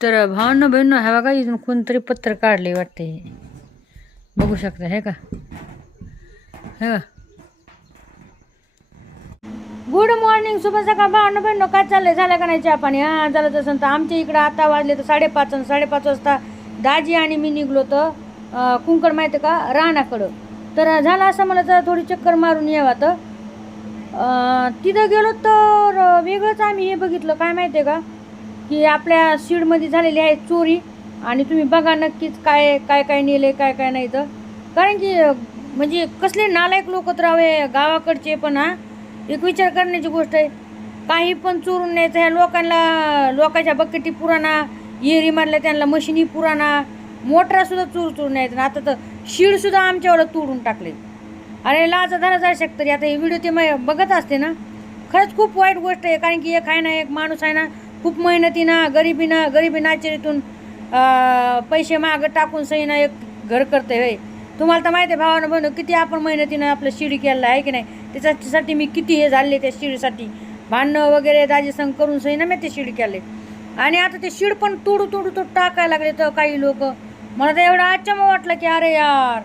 तर भावांना बहिण हवा बघा इथून कोणतरी पत्र काढले वाटते बघू शकता हे का? हे का गुड मॉर्निंग शुभ सकाळ. भावना बहिण काय चाललंय? झालं का नाही चहा पाणी हा झालं तसं तर आमच्या इकडं आता वाजले तर साडेपाच आणि साडेपाच वाजता दाजी आणि मी निघलो तर कुंकड माहिती का? राणाकडं तर झालं असं मला तर थोडी चक्कर मारून यावा तर. तिथं गेलो तर वेगळंच आम्ही हे बघितलं. काय माहिती आहे का? की आपल्या सीडमध्ये झालेली आहे चोरी. आणि तुम्ही बघा नक्कीच काय काय काय नेले काय काय नाही तर. कारण की म्हणजे कसले नालायक लोक तर हवे गावाकडचे पण हा. एक विचार करण्याची गोष्ट आहे. काही पण चोरून न्यायचं ह्या लोकांना लोकांच्या बकेटी पुराणा येरी मारल्या त्यांना मशिनी पुराणा मोटरासुद्धा चोर चोरून न्यायचं. आता तर शीडसुद्धा आमच्यावर तोडून टाकले अरे लाचा धरा जाऊ शकतं तरी आता हे व्हिडिओ ते मै- बघत असते ना. खरंच खूप वाईट गोष्ट आहे. कारण की एक आहे ना एक माणूस आहे ना खूप मेहनतीनं गरिबीनं गरिबी नाचेरीतून पैसे मागं टाकून सहीनं एक घर करते होय. तुम्हाला तर माहिती आहे भावानं बनव किती आपण मेहनतीनं आपलं शिडी केलं आहे की नाही? त्याच्यासाठी मी किती हे झाले त्या शिडीसाठी? भांडणं वगैरे दाजी करून सईनं मी ते शिडी केले. आणि आता ते शिड पण तोडू तोडू तो टाकायला लागले तर काही लोक. मला तर एवढं आश्चर्य वाटलं की अरे यार.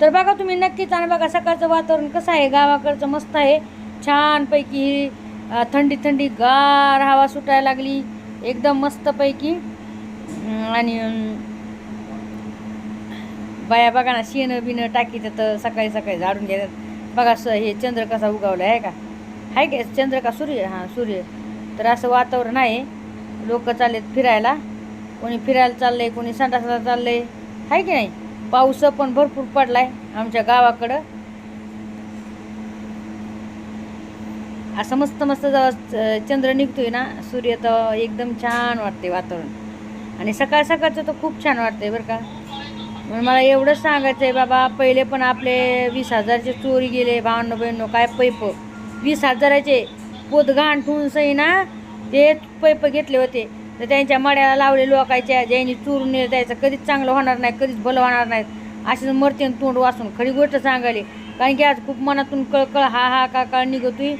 तर बघा तुम्ही नक्कीच आणि बघा सकाळचं वातावरण कसं आहे गावाकडचं मस्त आहे. छानपैकी थंडी थंडी गार हवा सुटायला लागली एकदम मस्तपैकी आणि बाया बघा ना शेणं बिणं टाकी तर सकाळी सकाळी झाडून घेतात. बघा स हे चंद्र कसा उगवला आहे का? आहे का? चंद्र का सूर्य? हां सूर्य. तर असं वातावरण आहे. लोक चाललेत फिरायला. कोणी फिरायला चाललंय कोणी संडासाला चाललंय. आहे की नाही? पाऊस पण भरपूर पडला आहे आमच्या गावाकडं. असं मस्त मस्त जेव्हा च- चंद्र निघतोय ना सूर्य तर एकदम छान वाटते वातावरण. आणि सकाळ सकाळचं तर खूप छान वाटते बरं का. म्हणून मला एवढंच सांगायचं आहे बाबा पहिले पण आपले वीस हजारचे चोरी गेले भावांनो बहिणो काय पैप. वीस हजाराचे पोत घाण ठेवून सही ना ते पैप घेतले होते. तर त्यांच्या मड्याला लावले लोकायच्या ज्यांनी चोरून नेलं त्याचं कधीच चांगलं होणार नाही कधीच भलं होणार नाही. असे मरते तोंड वाचून खरी गोष्ट सांगायली. कारण की आज खूप मनातून कळकळ हा हा का काळ निघतोय.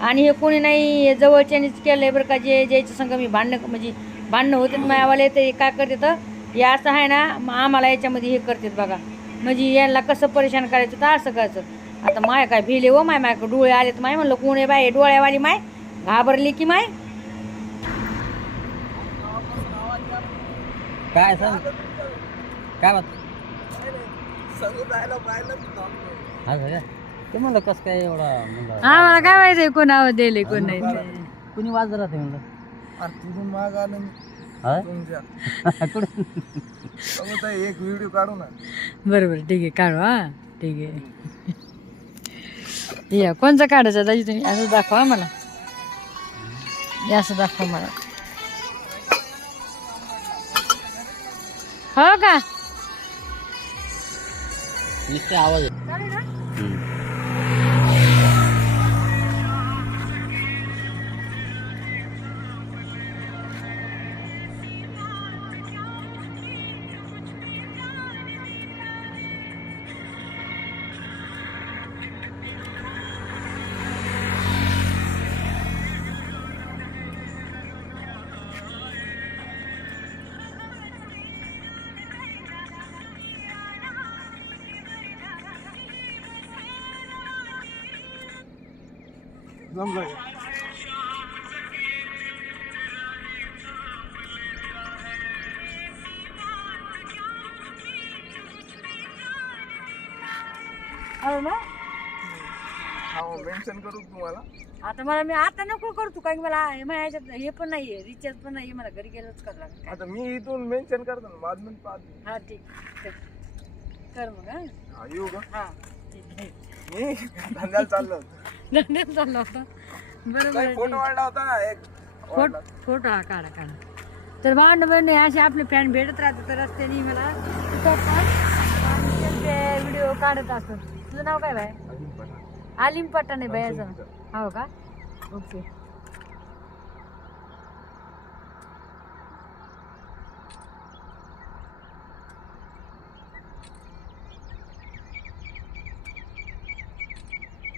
आणि हे कोणी नाही हे जवळच्यानीच केलं आहे बरं का जे ज्याच्या संग मी भांडणं म्हणजे भांडणं होते मायावाले ते काय करते तर हे असं आहे ना मग आम्हाला याच्यामध्ये हे करतात बघा. म्हणजे यांना कसं परेशान करायचं तर असं करायचं. आता माय काय भिले हो माय माय डोळे आलेत माय म्हणलं कोण आहे बाय डोळ्यावाली माय? घाबरली की माय? काय सांग? काय बात हा ते म्हणलं कसं काय एवढा म्हणलं आम्हाला काय माहिती कोण आवाज दिले कोण नाही. ते. कुणी वाजत राहते म्हणलं? तिथून माग आलं हा? तुमच्या. कुठं? मग ताई एक व्हिडिओ काढू ना. बरं बरं ठीक आहे काढू हा. ठीक आहे. या कोणचं काढायचं दाजी तुम्ही? असं दाखवा मला हे असं दाखवा मला हो का? नुसते आवाज. हम्म. जमलं. का? हा मेन्शन करू तुम्हाला? आता मला मी आता नको करतो कारण मला हे माझ्या ह्याच्यात हे पण नाहीये रिचार्ज पण नाहीये मला घरी गेलंच करावं लागेल आता मी इथून मेन्शन करतो ना बादमध्ये पाहतो. हा ठीक. कर. कर मग हा. हा येऊ का? हा ठीक आहे. मी धंद्याला चाललो होतो. धन्यवाद चालला होता. बरोबर फोटो ठीक. वाढला होता ना एक फोट फोटो हा काढा काढा. तर भांड बहिणी असे आपले फॅन भेटत राहतात तर रस्त्याने मला व्हिडिओ काढत असतो तुझं नाव काय बाय आलिम पठाण. आहे बायाचं हो का? ओके.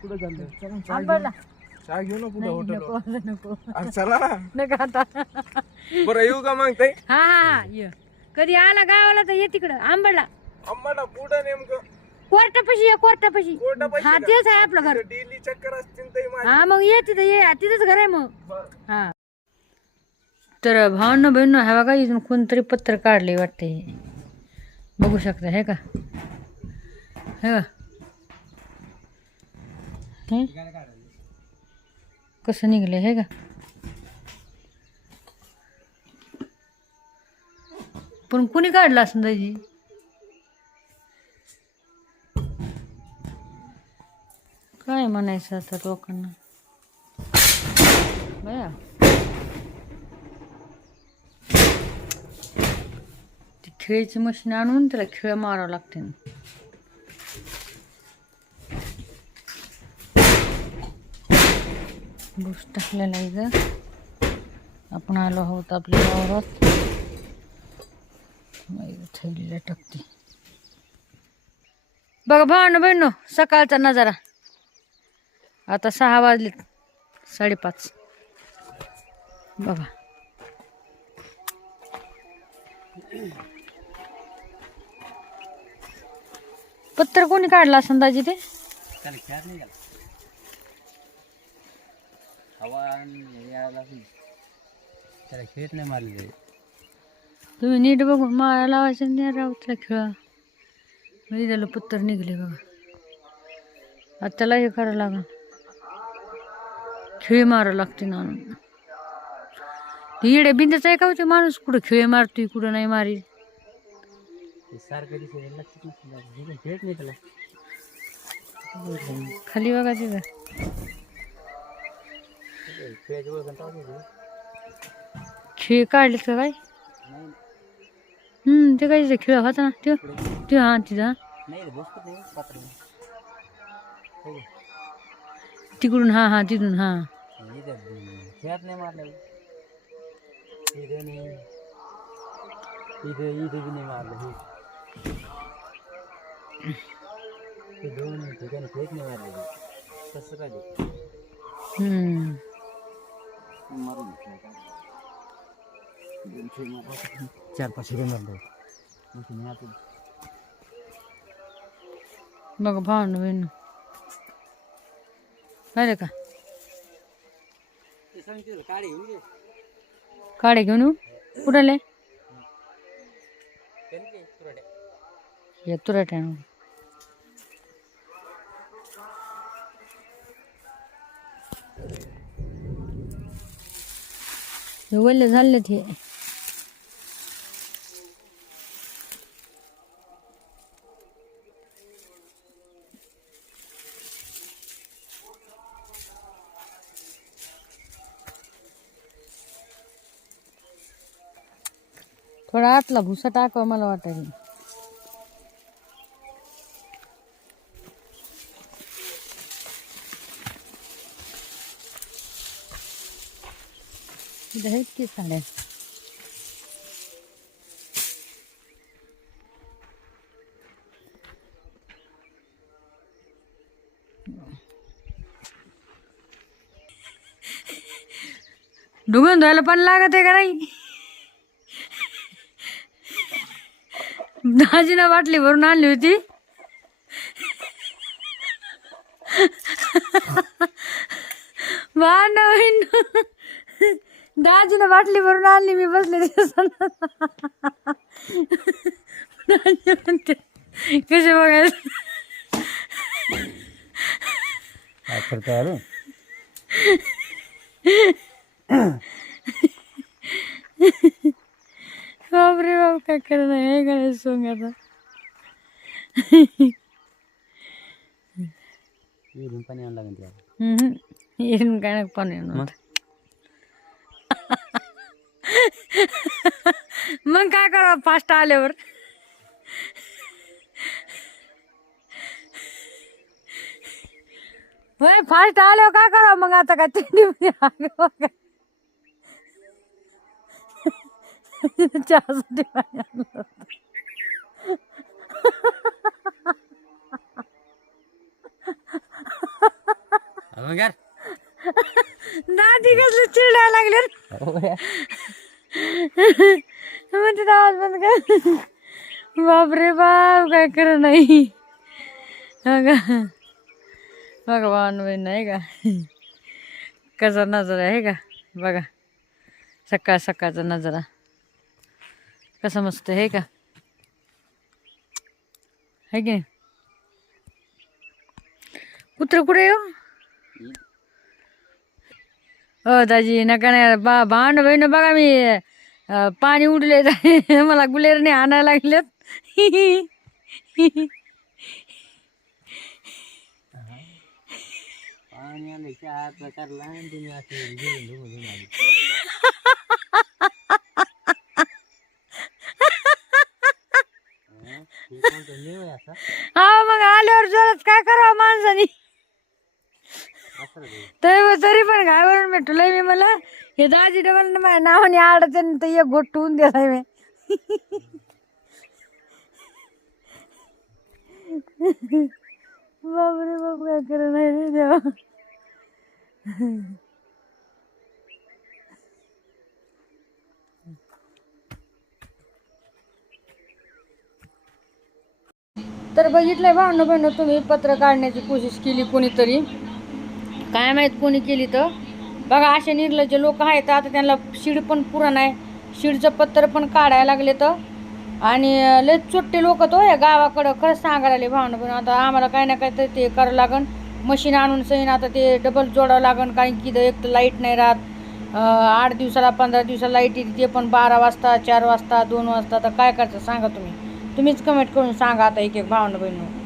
कुठं चाललं? चहा घेऊ ना हॉटेल आता नको चला. ना नका आता. बरं येऊ का मग ताई? हा हा हा ये. कधी आला गावाला तर ये तिकडं आंबडला आम्हाला कुठं नेमकं. कोर्टापाशी ये कोर्टापाशी. कोर्टापाशी हा? तेच आहे आपलं घर. डेली चक्कर असतील ताई माझी. हा मग ये तिथं ये. तिथंच घर आहे मग. बरं. हा. तर भावना बहिण हे बघा इथून कोणतरी पत्र काढले वाटते बघू शकता हे का? हे का हे? कसं निघले हे का? पण कुणी काढलं असं दाजी? काय म्हणायचं आता लोकांना? बया. ती खेळची मशीन आणून त्याला खेळ मारावं लागते ना. बूस्ट टाकलेला इथं. आपण आलो आहोत आपल्या गावात. थैलीला टाकते. बघा भावनो बहिणो सकाळचा नजारा. आता सहा वाजलेत साडेपाच. बघा. पत्र कोणी काढला असं ते? त्याला खेळ नाही खेळत नाही मारले तुम्ही नीट बघून मारा लावायचं नाही राहू त्याला खेळा. मी त्याला पत्तर निघले बघा. आता त्याला हे करावं लागल खिळे मारावं लागते ना इडे बिंदच आहे का होते माणूस? कुठं खिळे मारतोय कुठं नाही मारी खाली बघा तिथं ते खेळाची ओळख आणि टाकून दे. खेळ काढलेत का काय? हम्म ते काय खिळ होता ना. ते ते हा तिथं नाही तिकडून हा हा तिथून हा. बी नाही मारलं हे दोन ठिकाणी नाही मारले कसं काय हम्म. चार पाच खेळ मारले मग मी आता बघा भावनं बहिण पाहिलं का ते सांगते काढे घेऊन घे काढे घेऊन येऊ कुठाले त्यांनी ते हे वल्ले झाले ते. थोडा आतला भुसा टाकावा मला वाटायला इथं आहेत की साड्या? डुंगून धुवायला पण लागत आहे का नाही? दाजीनं बाटली भरून आणली होती. नवीन. दाजीनं बाटली भरून आणली मी बसले दाजी म्हणते कसे बघायचं? बापरे बाप काय करणार हे गणेश सोंग आता? विहिरून पाणी हम्म. येऊन काय पाणी आणून. मग? काय करावं? फास्ट आल्यावर. होय फास्ट आल्यावर काय करावं मग आता काय तिंडी चहासाठी पाणी आणलं होतं. दादी कसले चिडायला लागले म्हणते आवाज बंद कर. बापरे बाप काय कर नाही. बघा. भावान बहीण नाही का? कसा नजरा आहे का? बघा. सकाळ सकाळचा नजरा. कसा मस्त आहे का? है की कुत्र कुठे येऊ हो दाजी नका नाही बा भांड बहीण बघा मी. पाणी उडले मला गुलेरने आणायला लागलेत. पाणी आलं चहा प्रकारला आणि तुम्ही असे घेऊन घेऊन घेऊन आले. हं? हे कोणतं निळ आहे असा? हा मग आल्यावर जोरात काय करावं माणसानी असं रे. तरी तरी पण घाबरून भेटलोय मी मला हे दाजी डबल माझ्या नावाने आडत तर एक गोठवून दिलाय मी. बापरे बाप काय करा नाही रे देवा. तर बघितलंय भावनं भावनं तुम्ही पत्र काढण्याची कोशिश केली कोणीतरी. काय माहीत कोणी केली तर. बघा असे निर्लज्ज लोक आहेत. आता त्यांना शिड पण पुरण आहे शिडचं पत्र पण काढायला लागले तर. आणि लय चोट्टे लोक तो या गावाकडं. खरंच सांगायला लागले भावना पण. आता आम्हाला काय ना काही तर ते करावं लागन. मशीन आणून सईन आता ते डबल जोडावं लागन. कारण की इथं एक तर लाइट नाही राहत. आठ दिवसाला पंधरा दिवसाला लाइट येते. ते पण बारा वाजता चार वाजता दोन वाजता. तर काय करायचं सांगा तुम्ही. तुम्हीच कमेंट करून सांगा आता एक एक भावना बहिणी